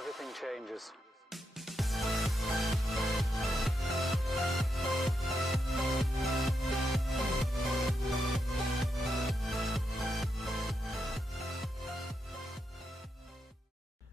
everything changes.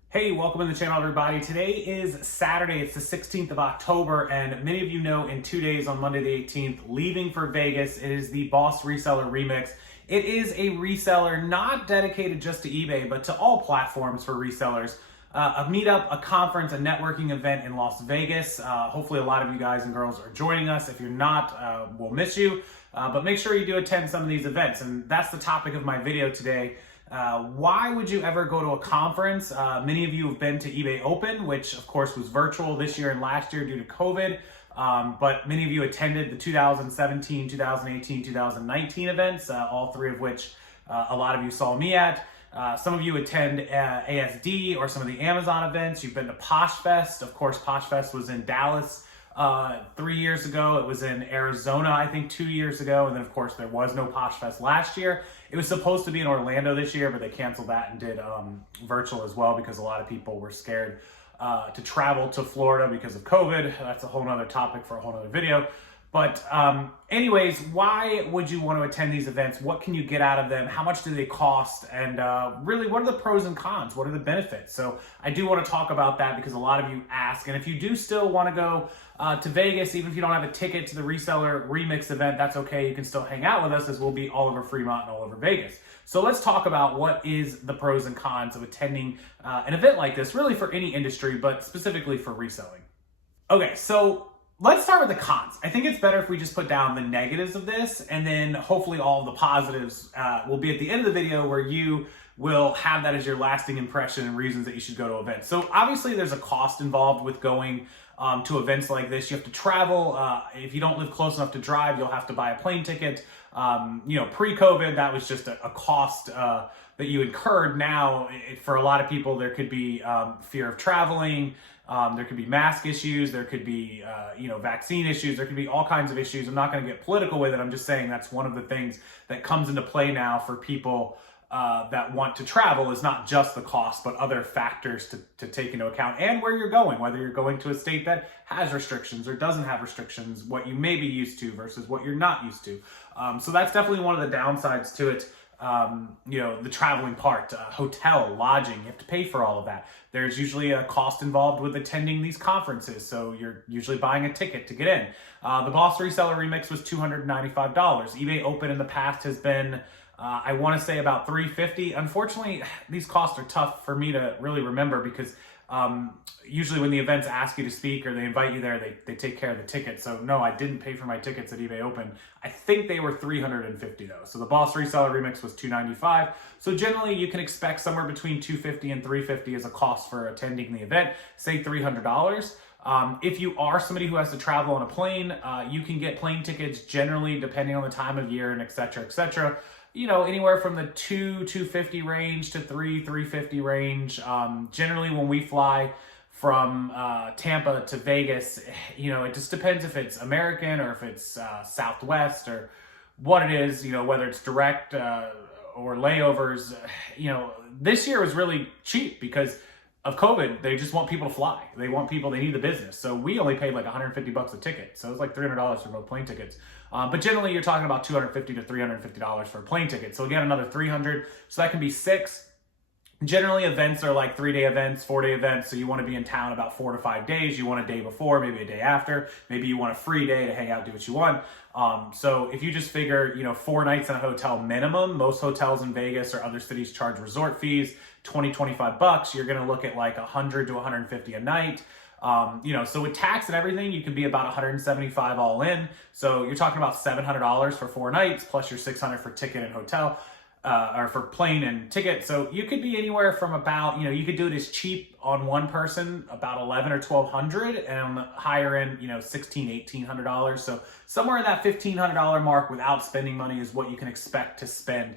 Hey, welcome to the channel, everybody. Today is Saturday. It's the 16th of October, and many of you know in 2 days on Monday the 18th, leaving for Vegas. It is the Boss Reseller Remix. It is a reseller not dedicated just to eBay, but to all platforms for resellers. A meetup, a conference, a networking event in Las Vegas. Hopefully a lot of you guys and girls are joining us. If you're not, we'll miss you. But make sure you do attend some of these events, and that's the topic of my video today. Why would you ever go to a conference? Many of you have been to eBay Open, which of course was virtual this year and last year due to COVID. But many of you attended the 2017, 2018, 2019 events, all three of which a lot of you saw me at. Some of you attend ASD or some of the Amazon events. You've been to Posh Fest. Of course, Posh Fest was in Dallas 3 years ago. It was in Arizona, I think 2 years ago. And then of course there was no Posh Fest last year. It was supposed to be in Orlando this year, but they canceled that and did virtual as well because a lot of people were scared to travel to Florida because of COVID. That's a whole nother topic for a whole nother video. But anyways, why would you want to attend these events? What can you get out of them? How much do they cost? And really, what are the pros and cons? What are the benefits? So I do want to talk about that because a lot of you ask. And if you do still want to go to Vegas, even if you don't have a ticket to the Reseller Remix event, that's okay. You can still hang out with us as we'll be all over Fremont and all over Vegas. So let's talk about what is the pros and cons of attending an event like this, really for any industry, but specifically for reselling. Okay, so let's start with the cons. I think it's better if we just put down the negatives of this, and then hopefully all of the positives will be at the end of the video where you will have that as your lasting impression and reasons that you should go to events. So obviously there's a cost involved with going to events like this. You have to travel. If you don't live close enough to drive, you'll have to buy a plane ticket. Pre-COVID, that was just a cost that you incurred. Now, for a lot of people, there could be fear of traveling. There could be mask issues. There could be, vaccine issues. There could be all kinds of issues. I'm not going to get political with it. I'm just saying that's one of the things that comes into play now for people that want to travel is not just the cost, but other factors to take into account and where you're going, whether you're going to a state that has restrictions or doesn't have restrictions, what you may be used to versus what you're not used to. So that's definitely one of the downsides to it. The traveling part, hotel, lodging, you have to pay for all of that. There's usually a cost involved with attending these conferences, so you're usually buying a ticket to get in. The Boss Reseller Remix was $295. eBay Open in the past has been, I want to say about $350. Unfortunately, these costs are tough for me to really remember because usually when the events ask you to speak or they invite you there, they take care of the ticket. So no, I didn't pay for my tickets at eBay Open. I think they were $350 though. So the Boss Reseller Remix was $295. So generally you can expect somewhere between $250 and $350 as a cost for attending the event, say $300. If you are somebody who has to travel on a plane, you can get plane tickets generally depending on the time of year and et cetera, et cetera. Anywhere from the $250 range to $350 range. Generally, when we fly from Tampa to Vegas, it just depends if it's American or if it's Southwest or what it is, whether it's direct or layovers. This year was really cheap because of COVID. They just want people to fly. They need the business. So we only paid like $150 a ticket. So it was like $300 for both plane tickets. But generally you're talking about $250 to $350 for a plane ticket. So again, another $300. So that can be 6. Generally events are like 3-day events, 4-day events. So you want to be in town about 4 to 5 days. You want a day before, maybe a day after. Maybe you want a free day to hang out, do what you want. So if you just figure, 4 nights in a hotel minimum, most hotels in Vegas or other cities charge resort fees, $20-25. You're going to look at like $100 to $150 a night. So with tax and everything, you can be about $175 all in. So you're talking about $700 for 4 nights, plus your $600 for ticket and hotel, or for plane and ticket. So you could be anywhere from about, you could do it as cheap on one person, about $1,100 or $1,200, and on the higher end, $1,600, $1,800. So somewhere in that $1,500 mark without spending money is what you can expect to spend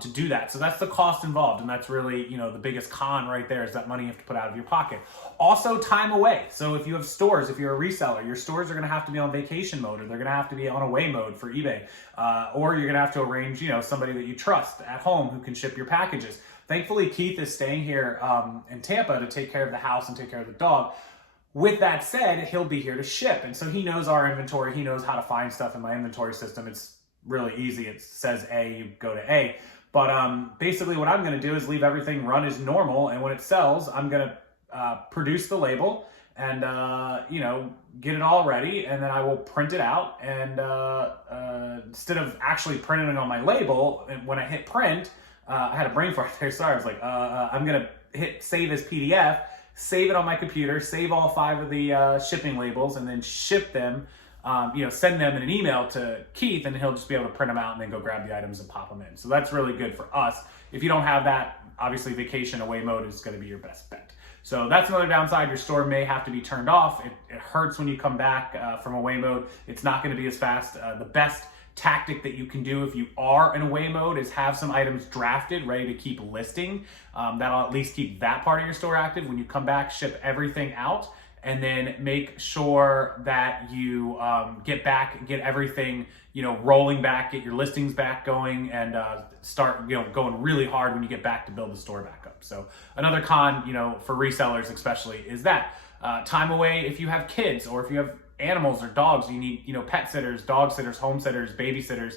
to do that. So that's the cost involved, and that's really, the biggest con right there is that money you have to put out of your pocket. Also, time away. So if you have stores, if you're a reseller, your stores are going to have to be on vacation mode, or they're going to have to be on away mode for eBay, or you're going to have to arrange, somebody that you trust at home who can ship your packages. Thankfully, Keith is staying here in Tampa to take care of the house and take care of the dog. With that said, he'll be here to ship. And so he knows our inventory. He knows how to find stuff in my inventory system. It's really easy. It says A, you go to A. But basically what I'm going to do is leave everything run as normal. And when it sells, I'm going to produce the label and, get it all ready. And then I will print it out. And instead of actually printing it on my label, when I hit print, I had a brain fart there. Sorry. I was like, I'm going to hit save as PDF, save it on my computer, save all 5 of the shipping labels, and then ship them, send them in an email to Keith, and he'll just be able to print them out and then go grab the items and pop them in. So that's really good for us. If you don't have that, obviously vacation away mode is going to be your best bet. So that's another downside. Your store may have to be turned off. It hurts when you come back from away mode. It's not going to be as fast. The best tactic that you can do if you are in away mode is have some items drafted, ready to keep listing. That'll at least keep that part of your store active. When you come back, ship everything out, and then make sure that you get everything, rolling back, get your listings back going, and start, going really hard when you get back to build the store back up. So another con, for resellers especially, is that time away if you have kids or if you have animals or dogs, you need, pet sitters, dog sitters, home sitters, babysitters.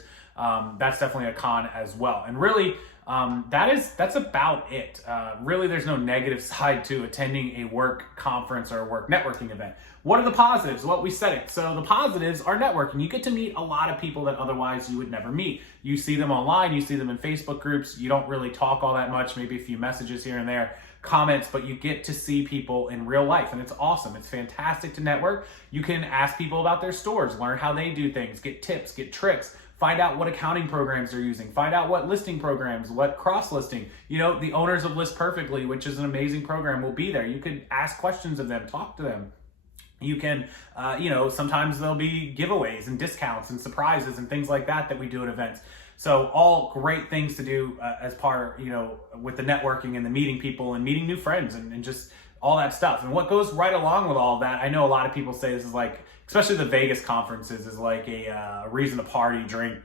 That's definitely a con as well. And really, that's about it. Really, there's no negative side to attending a work conference or a work networking event. What are the positives? What we said it. So the positives are networking. You get to meet a lot of people that otherwise you would never meet. You see them online, you see them in Facebook groups. You don't really talk all that much, maybe a few messages here and there, comments, but you get to see people in real life, and it's awesome. It's fantastic to network. You can ask people about their stores, learn how they do things, get tips, get tricks, find out what accounting programs they're using, find out what listing programs, what cross-listing. The owners of List Perfectly, which is an amazing program, will be there. You could ask questions of them, talk to them. You can, sometimes there'll be giveaways and discounts and surprises and things like that we do at events. So all great things to do as part, with the networking and the meeting people and meeting new friends and just all that stuff. And what goes right along with all of that, I know a lot of people say this is like, especially the Vegas conferences, is like a reason to party, drink,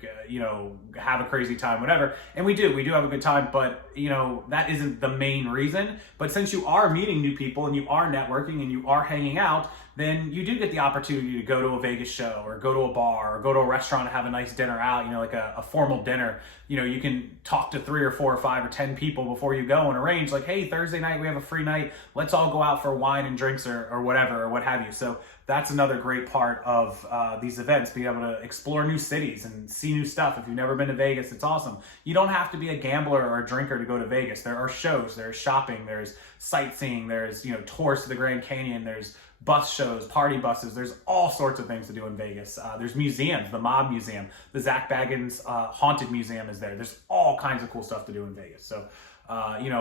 have a crazy time, whatever. And we do have a good time, but that isn't the main reason. But since you are meeting new people and you are networking and you are hanging out, then you do get the opportunity to go to a Vegas show or go to a bar or go to a restaurant and have a nice dinner out, like a formal dinner. You can talk to 3 or 4 or 5 or 10 people before you go and arrange like, hey, Thursday night, we have a free night. Let's all go out for wine and drinks or whatever, or what have you. So that's another great part of these events, being able to explore new cities and see new stuff. If you've never been to Vegas, it's awesome. You don't have to be a gambler or a drinker to go to Vegas. There are shows, there's shopping, there's sightseeing, there's, tours to the Grand Canyon, there's bus shows, party buses. There's all sorts of things to do in Vegas. There's museums, the Mob Museum, the Zach Baggins Haunted Museum is there. There's all kinds of cool stuff to do in Vegas. So,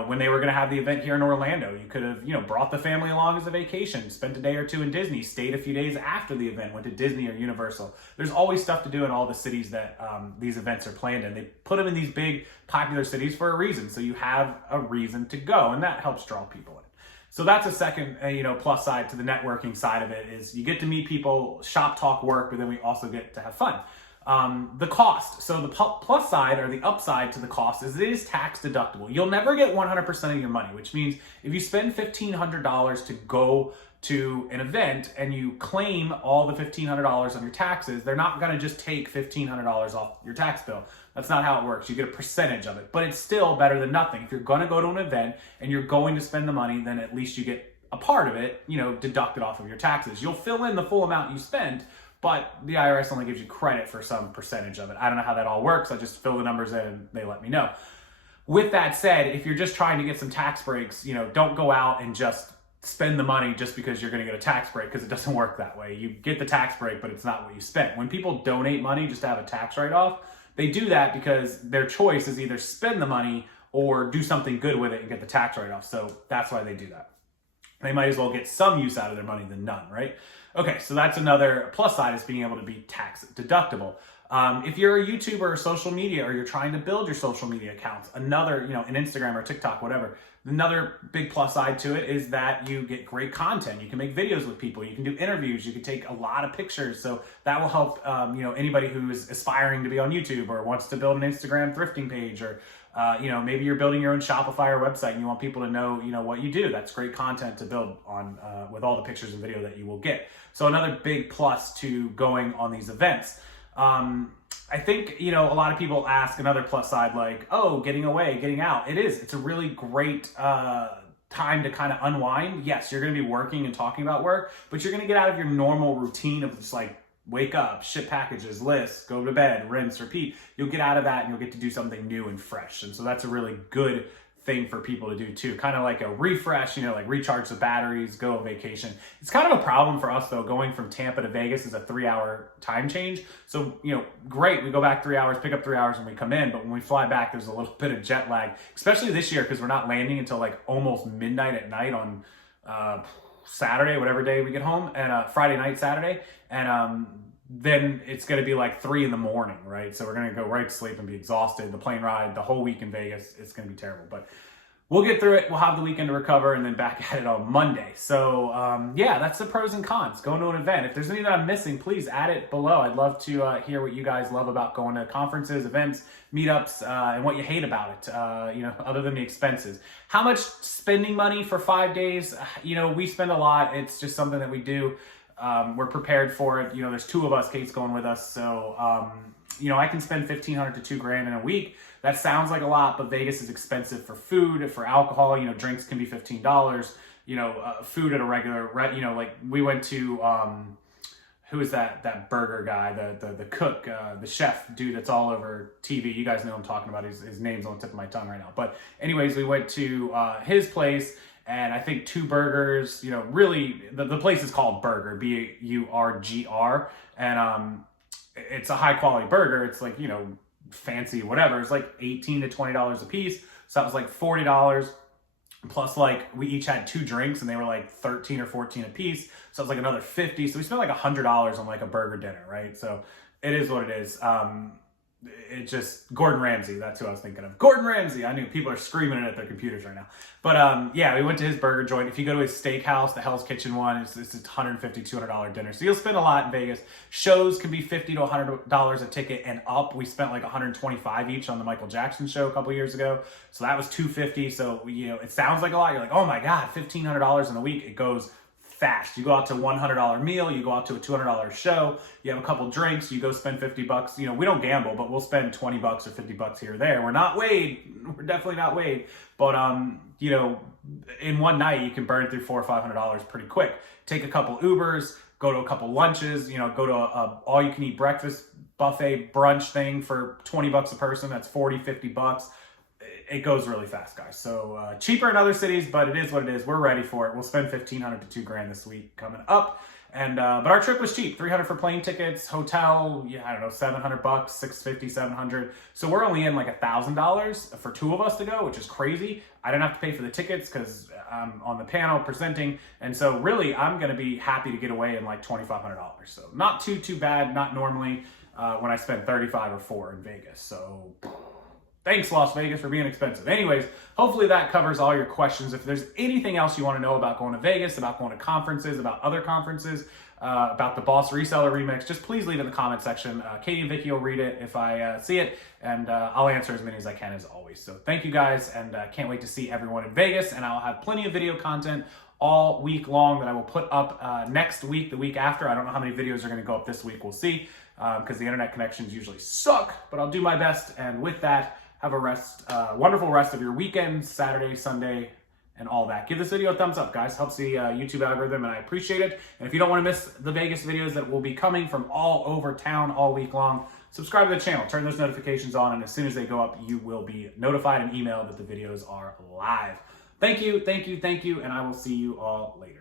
when they were going to have the event here in Orlando, you could have, brought the family along as a vacation, spent a day or two in Disney, stayed a few days after the event, went to Disney or Universal. There's always stuff to do in all the cities that these events are planned in. They put them in these big popular cities for a reason. So you have a reason to go, and that helps draw people in. So that's a second, plus side to the networking side of it, is you get to meet people, shop, talk, work, but then we also get to have fun. The cost. So the plus side, or the upside to the cost, is it is tax deductible. You'll never get 100% of your money, which means if you spend $1,500 to go to an event and you claim all the $1,500 on your taxes, they're not going to just take $1,500 off your tax bill. That's not how it works. You get a percentage of it, but it's still better than nothing. If you're going to go to an event and you're going to spend the money, then at least you get a part of it, deducted off of your taxes. You'll fill in the full amount you spent, but the IRS only gives you credit for some percentage of it. I don't know how that all works. I just fill the numbers in and they let me know. With that said, if you're just trying to get some tax breaks, don't go out and just spend the money just because you're going to get a tax break, because it doesn't work that way. You get the tax break, but it's not what you spent. When people donate money just to have a tax write-off, they do that because their choice is either spend the money or do something good with it and get the tax write-off. So that's why they do that. They might as well get some use out of their money than none, right? Okay, so that's another plus side, is being able to be tax deductible. If you're a YouTuber or social media, or you're trying to build your social media accounts, another, an Instagram or TikTok, whatever, another big plus side to it is that you get great content. You can make videos with people. You can do interviews. You can take a lot of pictures. So that will help, anybody who is aspiring to be on YouTube or wants to build an Instagram thrifting page or Maybe you're building your own Shopify or website and you want people to know, what you do. That's great content to build on with all the pictures and video that you will get. So another big plus to going on these events. I think, a lot of people ask another plus side, like, oh, getting away, getting out. It's a really great time to kind of unwind. Yes, you're going to be working and talking about work, but you're going to get out of your normal routine of just like, wake up, ship packages, lists, go to bed, rinse, repeat. You'll get out of that and you'll get to do something new and fresh. And so that's a really good thing for people to do too. Kind of like a refresh, like recharge the batteries, go on vacation. It's kind of a problem for us though. Going from Tampa to Vegas is a 3-hour time change. So, great. We go back 3 hours, pick up 3 hours when we come in. But when we fly back, there's a little bit of jet lag, especially this year because we're not landing until like almost midnight at night on Saturday, whatever day we get home, and Friday night, Saturday. And then it's going to be like 3 a.m, right? So we're going to go right to sleep and be exhausted. The plane ride, the whole week in Vegas, it's going to be terrible. But we'll get through it. We'll have the weekend to recover and then back at it on Monday. So that's the pros and cons. Going to an event. If there's any that I'm missing, please add it below. I'd love to hear what you guys love about going to conferences, events, meetups, and what you hate about it, other than the expenses. How much spending money for 5 days? We spend a lot. It's just something that we do. We're prepared for it. There's 2 of us, Kate's going with us. So, I can spend $1,500 to $2,000 in a week. That sounds like a lot, but Vegas is expensive for food, for alcohol. Drinks can be $15. Food at a regular, like we went to, who is that burger guy, the cook, the chef dude that's all over TV. You guys know what I'm talking about. His name's on the tip of my tongue right now. But anyways, we went to his place. And I think 2 burgers, really, the place is called Burger, Burgr. And it's a high quality burger. It's like, fancy, whatever. It's like $18 to $20 a piece. So that was like $40. Plus, like, we each had 2 drinks and they were like 13 or 14 a piece. So it was like another 50. So we spent like $100 on like a burger dinner, right? So it is what it is. It just, Gordon Ramsay, that's who I was thinking of. Gordon Ramsay. I knew people are screaming it at their computers right now. But we went to his burger joint. If you go to his steakhouse, the Hell's Kitchen one, it's $150, $200 dinner. So you'll spend a lot in Vegas. Shows can be $50 to $100 a ticket and up. We spent like $125 each on the Michael Jackson show a couple years ago. So that was $250. So, it sounds like a lot. You're like, oh my God, $1,500 in a week. It goes fast. You go out to a $100 meal, you go out to a $200 show, you have a couple drinks, you go spend $50. We don't gamble, but we'll spend $20 or $50 here or there. We're not Wade. We're definitely not Wade. But in one night you can burn through $400 or $500 pretty quick. Take a couple Ubers, go to a couple lunches, go to a all you can eat breakfast buffet brunch thing for $20 a person. That's $40, $50. It goes really fast, guys. So cheaper in other cities, but it is what it is. We're ready for it. We'll spend $1,500 to $2,000 this week coming up. And but our trip was cheap. $300 for plane tickets, hotel, I don't know, $700, $650, $700. So we're only in like $1,000 for 2 of us to go, which is crazy. I didn't have to pay for the tickets because I'm on the panel presenting. And so really, I'm going to be happy to get away in like $2,500. So not too bad. Not normally when I spend $35 or $4 in Vegas. So thanks, Las Vegas, for being expensive. Anyways, hopefully that covers all your questions. If there's anything else you want to know about going to Vegas, about going to conferences, about other conferences, about the Boss Reseller Remix, just please leave it in the comment section. Katie and Vicky will read it if I see it, and I'll answer as many as I can as always. So thank you guys, and can't wait to see everyone in Vegas, and I'll have plenty of video content all week long that I will put up next week, the week after. I don't know how many videos are going to go up this week. We'll see, because the internet connections usually suck, but I'll do my best. And with that, have a wonderful rest of your weekend, Saturday, Sunday, and all that. Give this video a thumbs up, guys. Helps the YouTube algorithm, and I appreciate it. And if you don't want to miss the Vegas videos that will be coming from all over town all week long, subscribe to the channel. Turn those notifications on, and as soon as they go up, you will be notified and emailed that the videos are live. Thank you, and I will see you all later.